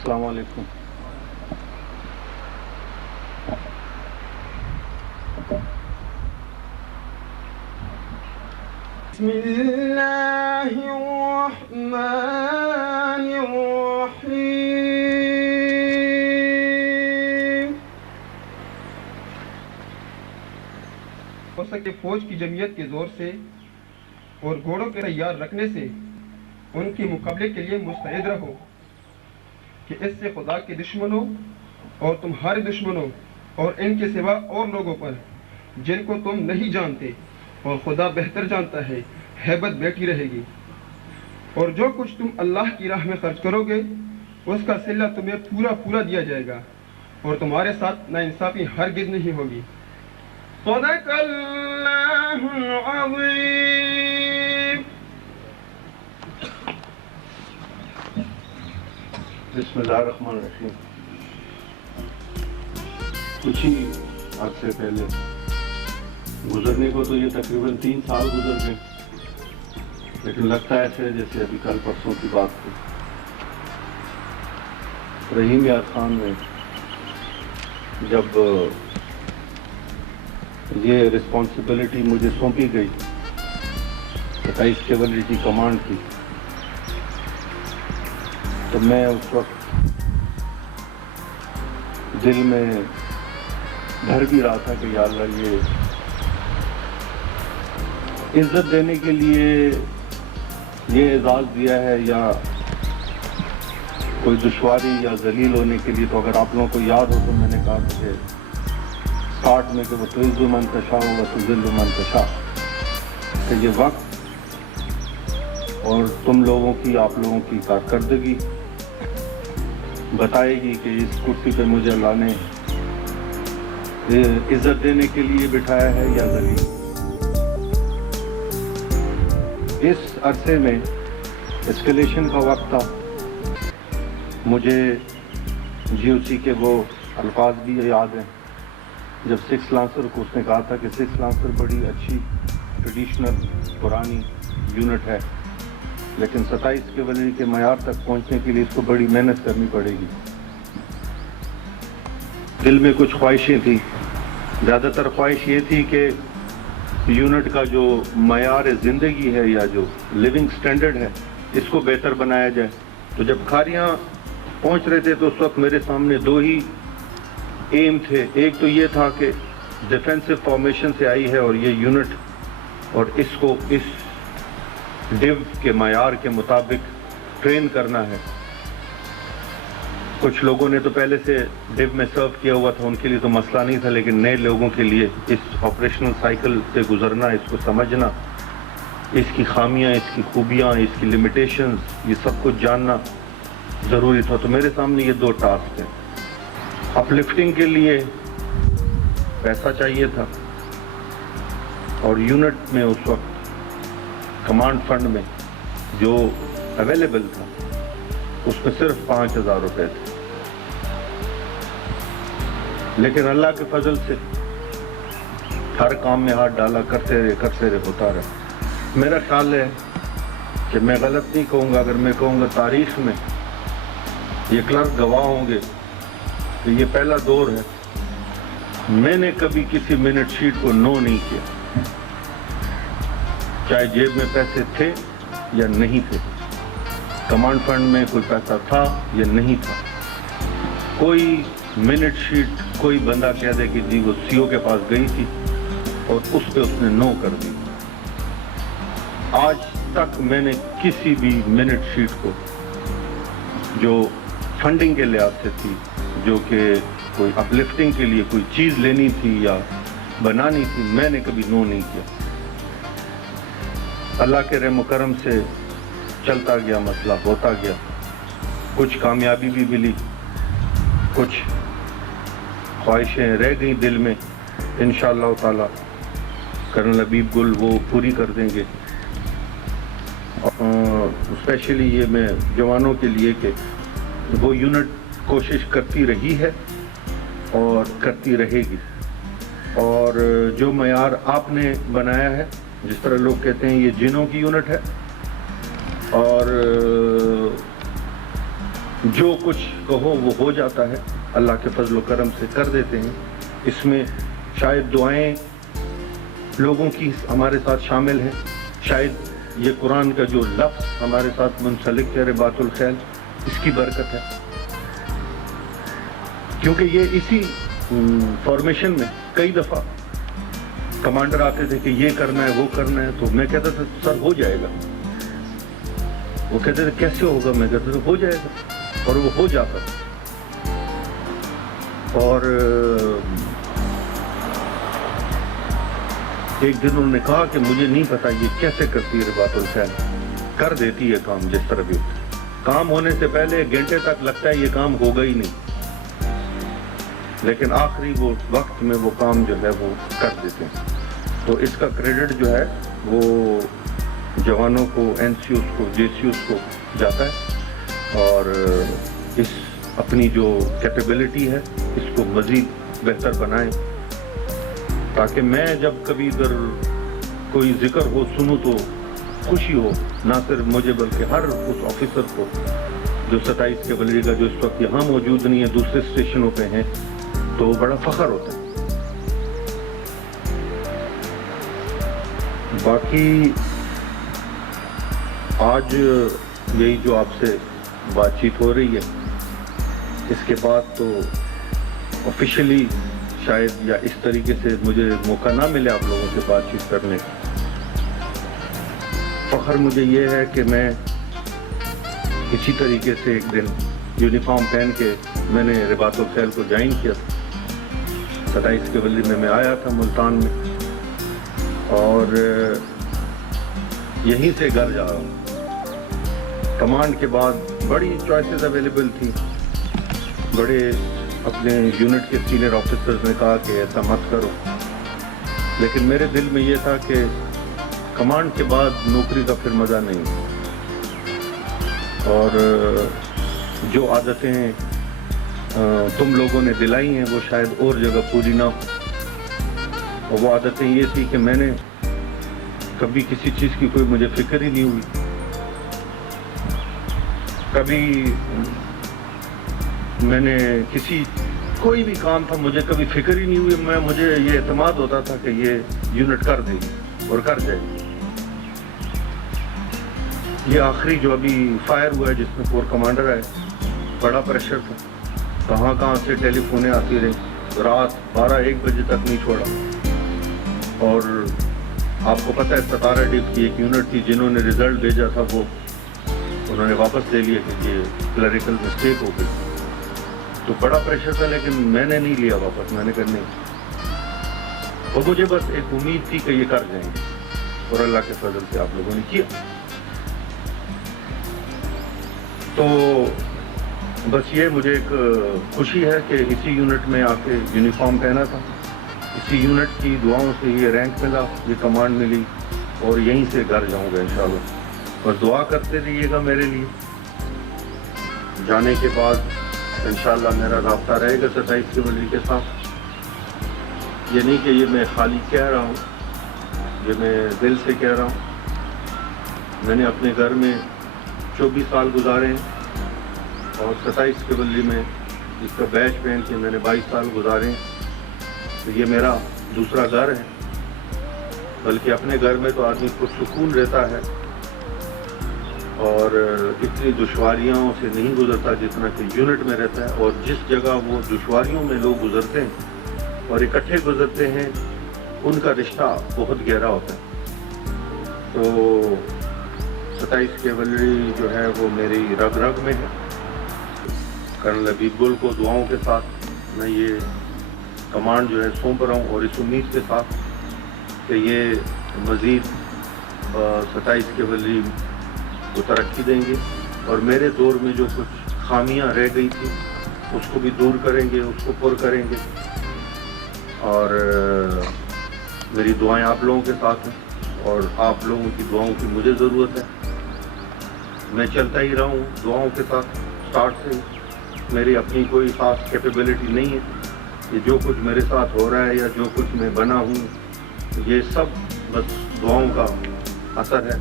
السلام علیکم. بسم اللہ الرحمن الرحیم. ہو سکے فوج کی جمعیت کے زور سے اور گھوڑوں کے تیار رکھنے سے ان کے مقابلے کے لیے مستعد رہو کہ اس سے خدا کے دشمنوں اور تمہارے دشمنوں اور ان کے سوا اور لوگوں پر جن کو تم نہیں جانتے اور خدا بہتر جانتا ہے ہیبت بیٹھی رہے گی. اور جو کچھ تم اللہ کی راہ میں خرچ کرو گے اس کا صلہ تمہیں پورا پورا دیا جائے گا اور تمہارے ساتھ ناانصافی ہرگز نہیں ہوگی. صدق اللہ العظیم. بسم اللہ الرحمن الرحیم. کچھ ہی عرصے پہلے گزرنے کو تو یہ تقریباً 3 سال گزر گئے، لیکن لگتا ہے ایسے جیسے ابھی کل پرسوں کی بات تھی. رحیم یار خان میں جب یہ رسپانسبلٹی مجھے سونپی گئی 27 کیولری کی کمانڈ کی، تو میں اس وقت دل میں ڈر بھی رہا تھا کہ یا اللہ یہ عزت دینے کے لیے یہ اعزاز دیا ہے یا کوئی دشواری یا ذلیل ہونے کے لیے. تو اگر آپ لوگوں کو یاد ہو تو میں نے کہا کہ اسٹارٹ میں کہ وہ تعز من تشاء و تذل من تشاء، کہ یہ وقت اور تم لوگوں کی آپ لوگوں کی کارکردگی بتائے گی کہ اس کرسی پہ مجھے اللہ نے عزت دینے کے لیے بٹھایا ہے یا ذلیل. اس عرصے میں اسکلیشن کا وقت تھا. مجھے جی او سی کے وہ الفاظ بھی یاد ہیں جب 6 لانسر کو اس نے کہا تھا کہ 6 لانسر بڑی اچھی ٹریڈیشنل پرانی یونٹ ہے، لیکن 27 کیولری کے معیار تک پہنچنے کے لیے اس کو بڑی محنت کرنی پڑے گی. دل میں کچھ خواہشیں تھیں. زیادہ تر خواہش یہ تھی کہ یونٹ کا جو معیار زندگی ہے یا جو لیونگ سٹینڈرڈ ہے اس کو بہتر بنایا جائے. تو جب کھاریاں پہنچ رہے تھے تو اس وقت میرے سامنے 2 ہی ایم تھے. ایک تو یہ تھا کہ ڈیفینسو فارمیشن سے آئی ہے اور یہ یونٹ اور اس کو اس ڈیو کے معیار کے مطابق ٹرین کرنا ہے. کچھ لوگوں نے تو پہلے سے ڈیو میں سرو کیا ہوا تھا، ان کے لیے تو مسئلہ نہیں تھا، لیکن نئے لوگوں کے لیے اس آپریشنل سائیکل سے گزرنا، اس کو سمجھنا، اس کی خامیاں، اس کی خوبیاں، اس کی لمیٹیشنز، یہ سب کچھ جاننا ضروری تھا. تو میرے سامنے یہ 2 ٹاسک ہیں. اپ لفٹنگ کے لیے پیسہ چاہیے تھا اور یونٹ میں اس وقت کمانڈ فنڈ میں جو اویلیبل تھا اس میں صرف 5000 روپے تھے. لیکن اللہ کے فضل سے ہر کام میں ہاتھ ڈالا، کرتے رہے ہوتا رہا. میرا خیال ہے کہ میں غلط نہیں کہوں گا اگر میں کہوں گا تاریخ میں یہ کلرک گواہ ہوں گے کہ یہ پہلا دور ہے میں نے کبھی کسی منٹ شیٹ کو نو نہیں کیا، چاہے جیب میں پیسے تھے یا نہیں تھے، کمانڈ فنڈ میں کوئی پیسہ تھا یا نہیں تھا. کوئی منٹ شیٹ کوئی بندہ کہہ دے کہ جی وہ سی او کے پاس گئی تھی اور اس پہ اس نے نو کر دی. آج تک میں نے کسی بھی منٹ شیٹ کو جو فنڈنگ کے لحاظ سے تھی، جو کہ کوئی اپ لفٹنگ کے لیے کوئی چیز لینی تھی یا بنانی تھی، میں نے کبھی نو نہیں کیا. اللہ کے رحم و کرم سے چلتا گیا، مسئلہ ہوتا گیا. کچھ کامیابی بھی ملی، کچھ خواہشیں رہ گئیں دل میں. انشاءاللہ تعالی کرنل حبیب گل وہ پوری کر دیں گے. اسپیشلی یہ میں جوانوں کے لیے کہ وہ یونٹ کوشش کرتی رہی ہے اور کرتی رہے گی. اور جو معیار آپ نے بنایا ہے، جس طرح لوگ کہتے ہیں یہ جنوں کی یونٹ ہے، اور जो कुछ कहो वो हो जाता है, अल्लाह के फजल व करम से कर देते हैं। इसमें शायद दुआएं लोगों की हमारे साथ शामिल हैं, शायद ये कुरान का जो लफ्ज़ हमारे साथ मुंसलिक है रिबातुल खैल, इसकी बरकत है, क्योंकि ये इसी फॉर्मेशन में कई दफ़ा कमांडर आते थे कि ये करना है वो करना है, तो मैं कहता था सर हो जाएगा। वो कहते थे कैसे होगा, मैं कहता था हो जाएगा, और वो हो जाता था। और एक दिन उन्होंने कहा कि मुझे नहीं पता ये कैसे करती है रिबातुल खैल, कर देती है काम जिस तरह भी होता है। काम होने से पहले 1 घंटे तक लगता है ये काम होगा ही नहीं, लेकिन आखिरी वो वक्त में वो काम जो है वो कर देते हैं। तो इसका क्रेडिट जो है वो जवानों को, एनसीयूज़ को, जेसीयूज़ को जाता है, और इस अपनी जो कैपेबिलिटी है इसको मज़ीद बेहतर बनाएं, ताकि मैं जब कभी इधर कोई जिक्र हो सुनूं तो खुशी हो, ना सिर्फ मुझे बल्कि हर उस ऑफिसर को जो 27 कैवलरी का जो इस वक्त यहाँ मौजूद नहीं है, दूसरे स्टेशनों पे हैं, तो बड़ा फख्र होता है। बाकी आज यही जो आपसे बातचीत हो रही है, इसके बाद तो ऑफिशियली शायद या इस तरीके से मुझे मौका ना मिले आप लोगों से बातचीत करने का। फख्र मुझे ये है कि मैं इसी तरीके से एक दिन यूनिफॉर्म पहन के मैंने रिबातुल खैल को ज्वाइन किया था। 27 कैवलरी में मैं आया था मुल्तान में, और यहीं से घर जा रहा हूँ। कमांड के बाद बड़ी चॉइसेस अवेलेबल थी, बड़े अपने यूनिट के सीनियर ऑफिसर्स ने कहा कि ऐसा मत करो, लेकिन मेरे दिल में ये था कि कमांड के बाद नौकरी का फिर मज़ा नहीं, और जो आदतें तुम लोगों ने दिलाई हैं वो शायद और जगह पूरी ना हो। और वो आदतें ये थी कि मैंने कभी किसी चीज़ की कोई मुझे फिक्र ही नहीं हुई, कभी मैंने कोई भी काम था मुझे कभी फिक्र ही नहीं हुई। मुझे ये एतमाद होता था कि ये यूनिट कर देगी और कर जाएगी। ये आखिरी जो अभी फायर हुआ है जिसमें कोर कमांडर आए, बड़ा प्रेशर था, कहाँ से टेलीफोनें आती रही, रात 12-1 बजे तक नहीं छोड़ा। और आपको पता है 17 डिप की एक यूनिट थी, जिन्होंने रिजल्ट भेजा था वो उन्होंने वापस ले लिया कि ये क्लरिकल मिस्टेक हो गई। तो बड़ा प्रेशर था, लेकिन मैंने नहीं लिया वापस, मैंने कहा नहीं। और मुझे बस एक उम्मीद थी कि ये कर जाएंगे, और अल्लाह के फजल से आप लोगों ने किया। तो बस ये मुझे एक खुशी है कि इसी यूनिट में आके यूनिफॉर्म पहना था, इसी यूनिट की दुआओं से ये रैंक मिला, ये कमांड मिली, और यहीं से घर जाऊंगा इंशाल्लाह। बस दुआ करते रहिएगा मेरे लिए। जाने के बाद इंशाल्लाह मेरा राब्ता रहेगा 27 कैवलरी के साथ। ये नहीं कि ये मैं खाली कह रहा हूँ, ये मैं दिल से कह रहा हूँ। मैंने अपने घर में 24 साल गुजारे हैं, और 27 कैवलरी में इसका बैच पहन के मैंने 22 साल गुजारे हैं। तो ये मेरा दूसरा घर है, बल्कि अपने घर में तो आदमी को सुकून रहता है, और इतनी दुश्वारियों से नहीं गुजरता जितना कि यूनिट में रहता है। और जिस जगह वो दुश्वारियों में लोग गुजरते हैं और इकट्ठे गुजरते हैं, उनका रिश्ता बहुत गहरा होता है। तो 27 कैवलरी जो है वो मेरी रग रग में है। कर्नल हबीब गुल को दुआओं के साथ मैं ये कमांड जो है सौंप रहा हूँ, और इस उम्मीद के साथ कि ये मज़ीद 27 कैवलरी को तरक्की देंगे, और मेरे दौर में जो कुछ खामियां रह गई थी उसको भी दूर करेंगे, उसको पुर करेंगे। और मेरी दुआएं आप लोगों के साथ हैं, और आप लोगों की दुआओं की मुझे ज़रूरत है। मैं चलता ही रहा हूँ दुआओं के साथ स्टार्ट से। मेरी अपनी कोई ख़ास कैपेबिलिटी नहीं है, ये जो कुछ मेरे साथ हो रहा है या जो कुछ मैं बना हूँ, ये सब बस दुआओं का असर है।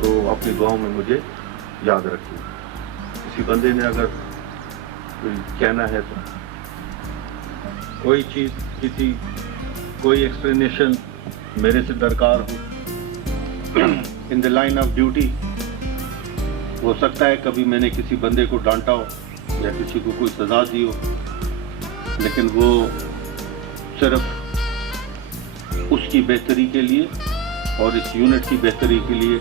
तो अपनी दुआओं में मुझे याद रखिए। किसी बंदे ने अगर कहना है तो कोई चीज़ किसी कोई एक्सप्लेनेशन मेरे से दरकार हो in the line of duty, हो सकता है कभी मैंने किसी बंदे को डांटा हो या किसी को कोई सज़ा दी हो, लेकिन वो सिर्फ उसकी बेहतरी के लिए और इस यूनिट की बेहतरी के लिए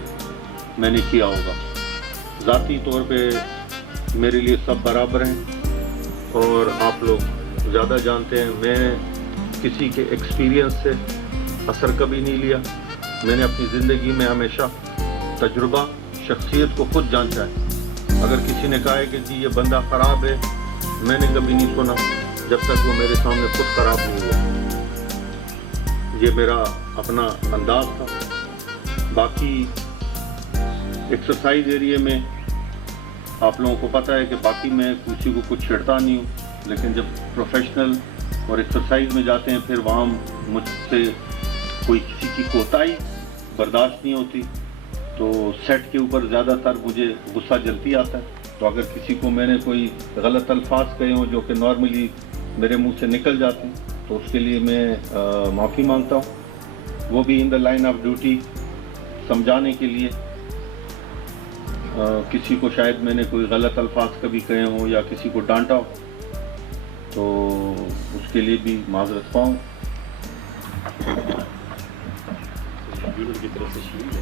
मैंने किया होगा। ज़ाती तौर पे मेरे लिए सब बराबर हैं और आप लोग ज़्यादा जानते हैं, मैं किसी के एक्सपीरियंस से असर कभी नहीं लिया। मैंने अपनी ज़िंदगी में हमेशा तजुर्बा, शख्सियत को खुद जांचा है। अगर किसी ने कहा है कि जी ये बंदा ख़राब है, मैंने कभी नहीं सुना जब तक वो मेरे सामने खुद ख़राब नहीं हुआ। ये मेरा अपना अंदाज़ था। बाकी एक्सरसाइज एरिया में आप लोगों को पता है कि बाकी मैं किसी को कुछ छेड़ता नहीं हूँ, लेकिन जब प्रोफेशनल और एक्सरसाइज में जाते हैं फिर वहाँ मुझसे कोई किसी की कोताही बर्दाश्त नहीं होती, तो सेट के ऊपर ज़्यादातर मुझे गुस्सा जल्दी आता है। तो अगर किसी को मैंने कोई गलत अल्फाज कहे हों जो कि नॉर्मली मेरे मुंह से निकल जाते हैं, तो उसके लिए मैं माफ़ी मांगता हूँ। वो भी in the line of duty, समझाने के लिए। किसी को शायद मैंने कोई गलत अल्फाज कभी कहे हों या किसी को डांटा हो, तो उसके लिए भी माजरत पाऊँ। यूनिट की तरफ से शील्ड है।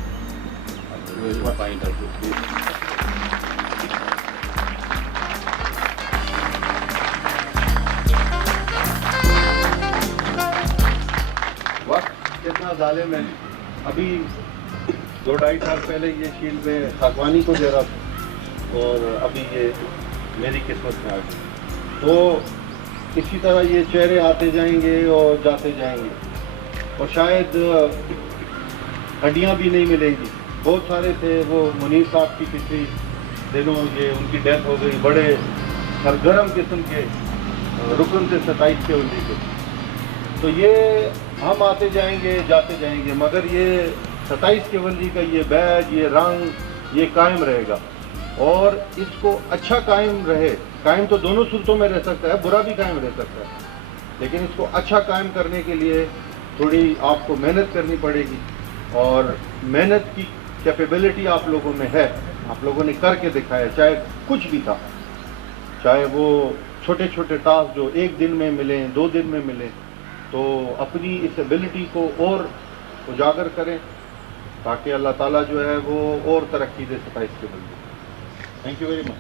वक्त कितना जालिम है। अभी 2-2.5 साल पहले ये शील्ड में खाकवानी को दे रहा था और अभी ये मेरी किस्मत में आ गई। तो इसी तरह ये चेहरे आते जाएंगे और जाते जाएंगे और शायद हड्डियाँ भी नहीं मिलेंगी। बहुत सारे थे, वो मुनीर साहब की पिछली दिनों ये उनकी डेथ हो गई, बड़े सरगर्म किस्म के रुकन थे 27 के उन्हीं के। तो ये हम आते जाएंगे जाते जाएंगे, मगर ये 27 के वली का ये बैज, ये रंग, ये कायम रहेगा और इसको अच्छा कायम रहे। कायम तो दोनों सूरतों में रह सकता है, बुरा भी कायम रह सकता है, लेकिन इसको अच्छा कायम करने के लिए थोड़ी आपको मेहनत करनी पड़ेगी और मेहनत की कैपेबिलिटी आप लोगों में है। आप लोगों ने करके दिखाया, चाहे कुछ भी था, चाहे वो छोटे छोटे टास्क जो 1 दिन में मिलें, 2 दिन में मिलें, तो अपनी इस एबिलिटी को और उजागर करें ताकि अल्लाह ताला जो है वो और तरक्की दे 27 के बंदे। Thank you very much.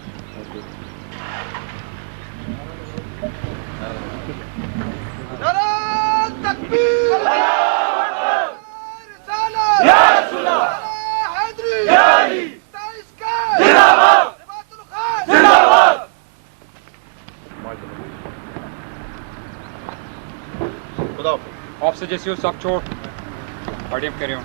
आपसे जैसी हो सब छोड़ बढ़िया कह रहे हो।